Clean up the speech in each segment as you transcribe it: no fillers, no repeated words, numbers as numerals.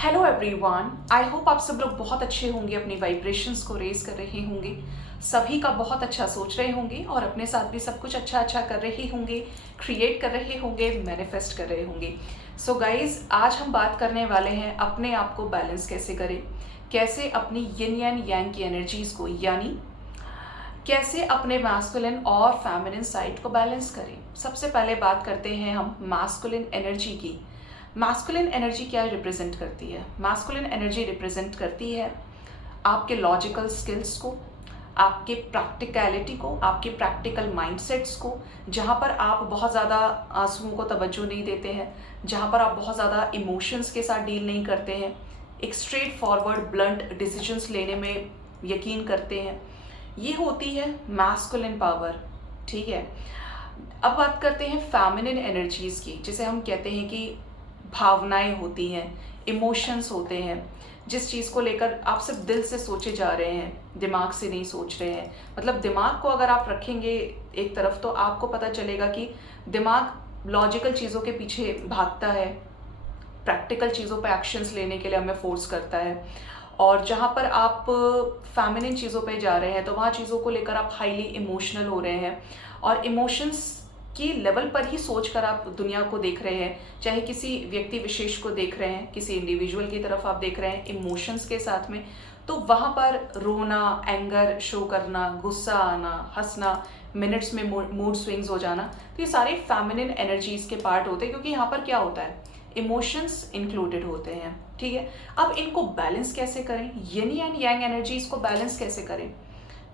Hello everyone, I hope आप सब लोग बहुत अच्छे होंगे, अपनी वाइब्रेशंस को रेज कर रहे होंगे, सभी का बहुत अच्छा सोच रहे होंगे और अपने साथ भी सब कुछ अच्छा अच्छा कर रहे होंगे, क्रिएट कर रहे होंगे, मैनिफेस्ट कर रहे होंगे। सो गाइज, आज हम बात करने वाले हैं अपने आप को बैलेंस कैसे करें, कैसे अपनी यिन एंड यांग की एनर्जीज को, यानी कैसे अपने मैस्कुलिन और फेमिनिन साइड को बैलेंस करें। सबसे पहले बात करते हैं हम मैस्कुलिन एनर्जी की। मैस्कुलिन एनर्जी क्या रिप्रेजेंट करती है? मैस्कुलिन एनर्जी रिप्रेजेंट करती है आपके लॉजिकल स्किल्स को, आपके प्रैक्टिकलिटी को, आपके प्रैक्टिकल माइंडसेट्स को, जहाँ पर आप बहुत ज़्यादा आंसुओं को तवज्जो नहीं देते हैं, जहाँ पर आप बहुत ज़्यादा इमोशंस के साथ डील नहीं करते हैं, एक स्ट्रेट फॉरवर्ड ब्लंट डिसीजंस लेने में यकीन करते हैं। ये होती है मैस्कुलिन पावर। ठीक है, अब बात करते हैं फेमिनिन एनर्जीज की, जिसे हम कहते हैं कि भावनाएं होती हैं, इमोशंस होते हैं, जिस चीज़ को लेकर आप सिर्फ दिल से सोचे जा रहे हैं, दिमाग से नहीं सोच रहे हैं। मतलब दिमाग को अगर आप रखेंगे एक तरफ तो आपको पता चलेगा कि दिमाग लॉजिकल चीज़ों के पीछे भागता है, प्रैक्टिकल चीज़ों पे एक्शंस लेने के लिए हमें फोर्स करता है। और जहाँ पर आप फेमिनिन चीज़ों पे जा रहे हैं तो वहाँ चीज़ों को लेकर आप हाईली इमोशनल हो रहे हैं और इमोशंस की लेवल पर ही सोच कर आप दुनिया को देख रहे हैं, चाहे किसी व्यक्ति विशेष को देख रहे हैं, किसी इंडिविजुअल की तरफ आप देख रहे हैं इमोशंस के साथ में, तो वहाँ पर रोना, एंगर शो करना, गुस्सा आना, हंसना, मिनट्स में मूड स्विंग्स हो जाना, तो ये सारे फेमिनिन एनर्जीज के पार्ट होते हैं, क्योंकि यहाँ पर क्या होता है, इमोशंस इंक्लूडेड होते हैं। ठीक है, अब इनको बैलेंस कैसे करें, यिन एंड यांग एनर्जीज को बैलेंस कैसे करें?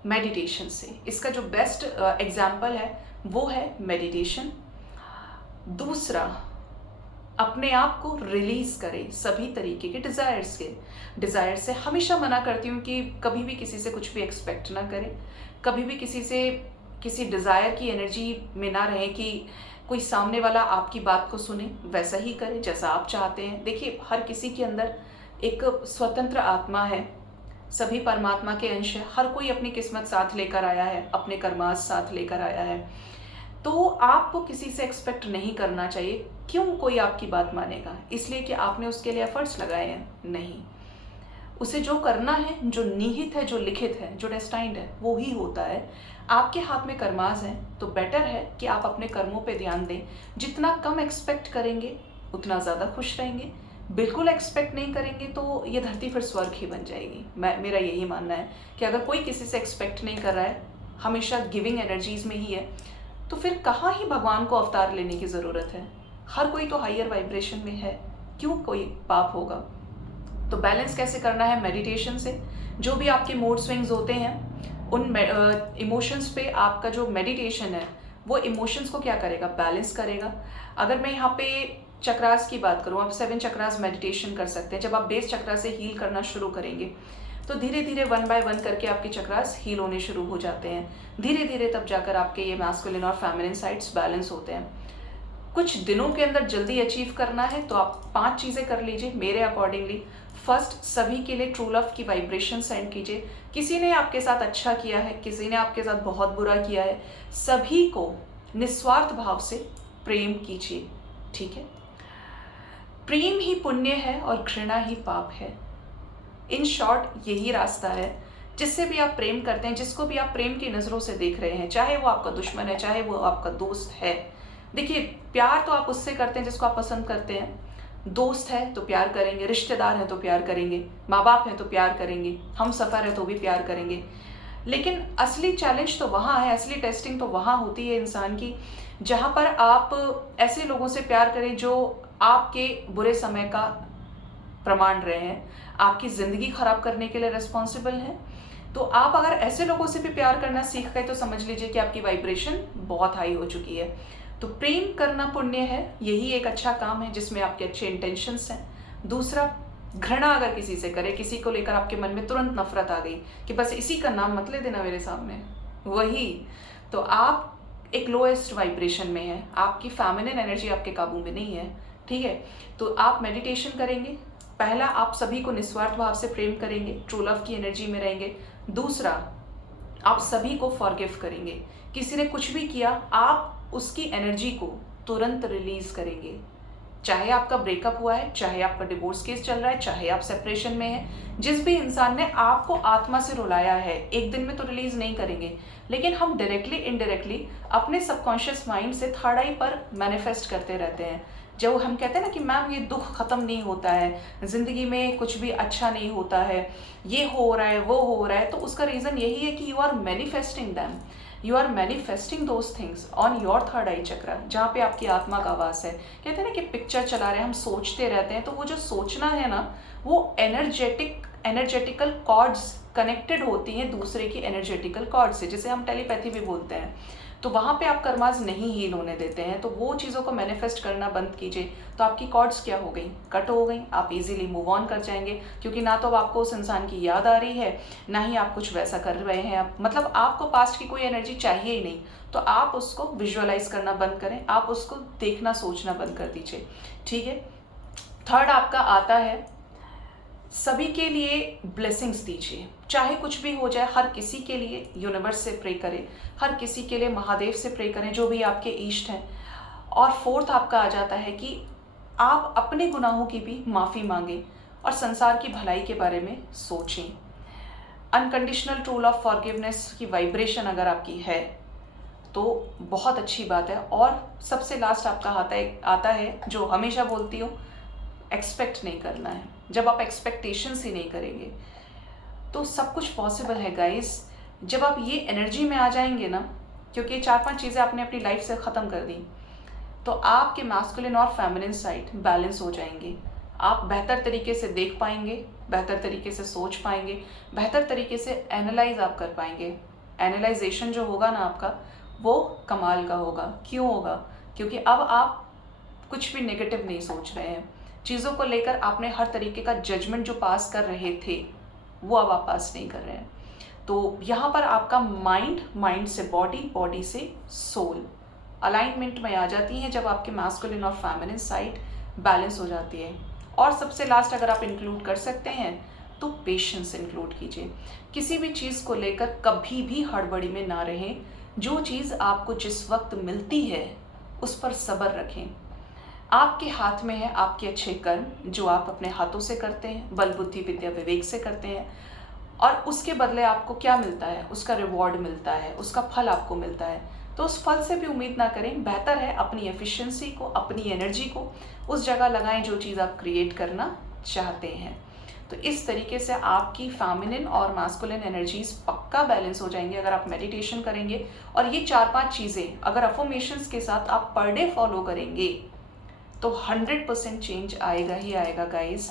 मेडिटेशन से। इसका जो बेस्ट एग्जाम्पल है वो है मेडिटेशन। दूसरा, अपने आप को रिलीज करें सभी तरीके के डिजायर से। हमेशा मना करती हूँ कि कभी भी किसी से कुछ भी एक्सपेक्ट ना करें, कभी भी किसी से किसी डिजायर की एनर्जी में ना रहें कि कोई सामने वाला आपकी बात को सुने, वैसा ही करे जैसा आप चाहते हैं। देखिए, हर किसी के अंदर एक स्वतंत्र आत्मा है, सभी परमात्मा के अंश है, हर कोई अपनी किस्मत साथ लेकर आया है, अपने कर्मास साथ लेकर आया है। तो आपको किसी से एक्सपेक्ट नहीं करना चाहिए क्यों कोई आपकी बात मानेगा, इसलिए कि आपने उसके लिए एफर्ट्स लगाए हैं, नहीं। उसे जो करना है, जो निहित है, जो लिखित है, जो डेस्टाइंड है, वो ही होता है। आपके हाथ में कर्माज है, तो बेटर है कि आप अपने कर्मों पे ध्यान दें। जितना कम एक्सपेक्ट करेंगे उतना ज़्यादा खुश रहेंगे। बिल्कुल एक्सपेक्ट नहीं करेंगे तो ये धरती फिर स्वर्ग ही बन जाएगी। मेरा यही मानना है कि अगर कोई किसी से एक्सपेक्ट नहीं कर रहा है, हमेशा गिविंग एनर्जीज में ही है, तो फिर कहाँ ही भगवान को अवतार लेने की ज़रूरत है। हर कोई तो हायर वाइब्रेशन में है, क्यों कोई पाप होगा। तो बैलेंस कैसे करना है? मेडिटेशन से। जो भी आपके मूड स्विंग्स होते हैं, उन इमोशंस पे आपका जो मेडिटेशन है वो इमोशंस को क्या करेगा, बैलेंस करेगा। अगर मैं यहाँ पे चक्रास की बात करूँ, आप 7 चक्रास मेडिटेशन कर सकते हैं। जब आप बेस चक्रा से हील करना शुरू करेंगे तो धीरे धीरे 1 बाय 1 करके आपके चक्रास हील होने शुरू हो जाते हैं। धीरे धीरे तब जाकर आपके ये मैस्कुलिन और फेमिनिन साइड्स बैलेंस होते हैं। कुछ दिनों के अंदर जल्दी अचीव करना है तो आप 5 चीज़ें कर लीजिए मेरे अकॉर्डिंगली। फर्स्ट, सभी के लिए ट्रू लव की वाइब्रेशन सेंड कीजिए। किसी ने आपके साथ अच्छा किया है, किसी ने आपके साथ बहुत बुरा किया है, सभी को निस्वार्थ भाव से प्रेम कीजिए। ठीक है, प्रेम ही पुण्य है और घृणा ही पाप है। इन शॉर्ट यही रास्ता है। जिससे भी आप प्रेम करते हैं, जिसको भी आप प्रेम की नज़रों से देख रहे हैं, चाहे वो आपका दुश्मन है, चाहे वो आपका दोस्त है। देखिए, प्यार तो आप उससे करते हैं जिसको आप पसंद करते हैं। दोस्त है तो प्यार करेंगे, रिश्तेदार है तो प्यार करेंगे, माँ बाप है तो प्यार करेंगे, हम सफ़र है तो भी प्यार करेंगे। लेकिन असली चैलेंज तो वहाँ है, असली टेस्टिंग तो वहाँ होती है इंसान की, जहाँ पर आप ऐसे लोगों से प्यार करें जो आपके बुरे समय का प्रमाण रहे हैं, आपकी ज़िंदगी खराब करने के लिए रिस्पॉन्सिबल हैं। तो आप अगर ऐसे लोगों से भी प्यार करना सीख गए तो समझ लीजिए कि आपकी वाइब्रेशन बहुत हाई हो चुकी है। तो प्रेम करना पुण्य है, यही एक अच्छा काम है जिसमें आपके अच्छे इंटेंशंस हैं। दूसरा, घृणा अगर किसी से करे, किसी को लेकर आपके मन में तुरंत नफरत आ गई कि बस इसी का नाम मत ले देना मेरे सामने, वही तो आप एक लोएस्ट वाइब्रेशन में है, आपकी फेमिनिन एनर्जी आपके काबू में नहीं है। ठीक है, तो आप मेडिटेशन करेंगे। पहला, आप सभी को निस्वार्थ भाव से प्रेम करेंगे, ट्रू लव की एनर्जी में रहेंगे। दूसरा, आप सभी को फॉरगिव करेंगे। किसी ने कुछ भी किया, आप उसकी एनर्जी को तुरंत रिलीज करेंगे। चाहे आपका ब्रेकअप हुआ है, चाहे आपका डिवोर्स केस चल रहा है, चाहे आप सेपरेशन में हैं, जिस भी इंसान ने आपको आत्मा से रुलाया है, एक दिन में तो रिलीज नहीं करेंगे, लेकिन हम डायरेक्टली इनडायरेक्टली अपने सबकॉन्शियस माइंड से थर्ड आई पर मैनिफेस्ट करते रहते हैं। जो हम कहते हैं ना कि मैम ये दुख खत्म नहीं होता है, ज़िंदगी में कुछ भी अच्छा नहीं होता है, ये हो रहा है वो हो रहा है, तो उसका रीज़न यही है कि you are manifesting them, you are manifesting those things on your third eye chakra, जहाँ पे आपकी आत्मा का वास है। कहते हैं ना कि पिक्चर चला रहे हैं, हम सोचते रहते हैं, तो वो जो सोचना है ना, वो एनर्जेटिकल कॉर्ड्स कनेक्टेड होती हैं दूसरे की एनर्जेटिकल कॉर्ड से, जिसे हम टेलीपैथी भी बोलते हैं। तो वहाँ पे आप कर्माज नहीं हील होने देते हैं, तो वो चीज़ों को मैनिफेस्ट करना बंद कीजिए, तो आपकी कॉर्ड्स क्या हो गई, कट हो गई, आप इजीली मूव ऑन कर जाएंगे, क्योंकि ना तो आपको उस इंसान की याद आ रही है, ना ही आप कुछ वैसा कर रहे हैं। आप मतलब आपको पास्ट की कोई एनर्जी चाहिए ही नहीं, तो आप उसको विजुअलाइज करना बंद करें, आप उसको देखना सोचना बंद कर दीजिए, ठीक है। थर्ड आपका आता है, सभी के लिए ब्लेसिंग्स दीजिए, चाहे कुछ भी हो जाए, हर किसी के लिए यूनिवर्स से प्रे करें, हर किसी के लिए महादेव से प्रे करें, जो भी आपके इष्ट हैं। और फोर्थ आपका आ जाता है कि आप अपने गुनाहों की भी माफ़ी मांगें और संसार की भलाई के बारे में सोचें। अनकंडीशनल टूल ऑफ फॉरगिवनेस की वाइब्रेशन अगर आपकी है तो बहुत अच्छी बात है। और सबसे लास्ट आपका आता है जो हमेशा बोलती हूँ, एक्सपेक्ट नहीं करना है। जब आप एक्सपेक्टेशंस ही नहीं करेंगे तो सब कुछ पॉसिबल है गाइस। जब आप ये एनर्जी में आ जाएंगे ना, क्योंकि ये 4-5 चीज़ें आपने अपनी लाइफ से ख़त्म कर दी, तो आपके मैस्कुलिन और फेमिनिन साइड बैलेंस हो जाएंगे। आप बेहतर तरीके से देख पाएंगे, बेहतर तरीके से सोच पाएंगे, बेहतर तरीके से एनालाइज आप कर पाएंगे। एनालाइजेशन जो होगा ना आपका, वो कमाल का होगा। क्यों होगा? क्योंकि अब आप कुछ भी नेगेटिव नहीं सोच रहे हैं। चीज़ों को लेकर आपने हर तरीके का जजमेंट जो पास कर रहे थे, वो अब आप पास नहीं कर रहे हैं। तो यहाँ पर आपका माइंड से बॉडी, बॉडी से सोल अलाइनमेंट में आ जाती है, जब आपके मैस्कुलिन और फेमिनिन साइड बैलेंस हो जाती है। और सबसे लास्ट अगर आप इंक्लूड कर सकते हैं तो पेशेंस इंक्लूड कीजिए। किसी भी चीज़ को लेकर कभी भी हड़बड़ी में ना रहें। जो चीज़ आपको जिस वक्त मिलती है उस पर सब्र रखें। आपके हाथ में है आपके अच्छे कर्म, जो आप अपने हाथों से करते हैं, बल बुद्धि विद्या विवेक से करते हैं, और उसके बदले आपको क्या मिलता है, उसका रिवॉर्ड मिलता है, उसका फल आपको मिलता है। तो उस फल से भी उम्मीद ना करें। बेहतर है अपनी एफिशिएंसी को, अपनी एनर्जी को उस जगह लगाएं जो चीज़ आप क्रिएट करना चाहते हैं। तो इस तरीके से आपकी फेमिनिन और मास्कुलिन एनर्जीज पक्का बैलेंस हो जाएंगे अगर आप मेडिटेशन करेंगे। और ये 4-5 चीज़ें अगर अफर्मेशंस के साथ आप पर डे फॉलो करेंगे तो 100% चेंज आएगा ही आएगा गाइस।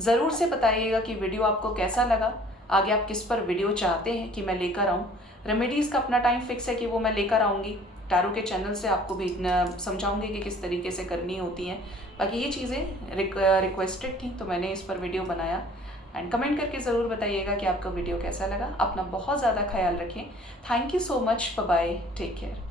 ज़रूर से बताइएगा कि वीडियो आपको कैसा लगा, आगे आप किस पर वीडियो चाहते हैं कि मैं लेकर आऊँ। रेमेडीज़ का अपना टाइम फिक्स है कि वो मैं लेकर आऊँगी, टैरो के चैनल से आपको भी समझाऊंगी कि किस तरीके से करनी होती हैं। बाकी ये चीज़ें रिक्वेस्टेड थी तो मैंने इस पर वीडियो बनाया। एंड कमेंट करके ज़रूर बताइएगा कि आपका वीडियो कैसा लगा। अपना बहुत ज़्यादा ख्याल रखें। Thank you so much, bye bye, take care.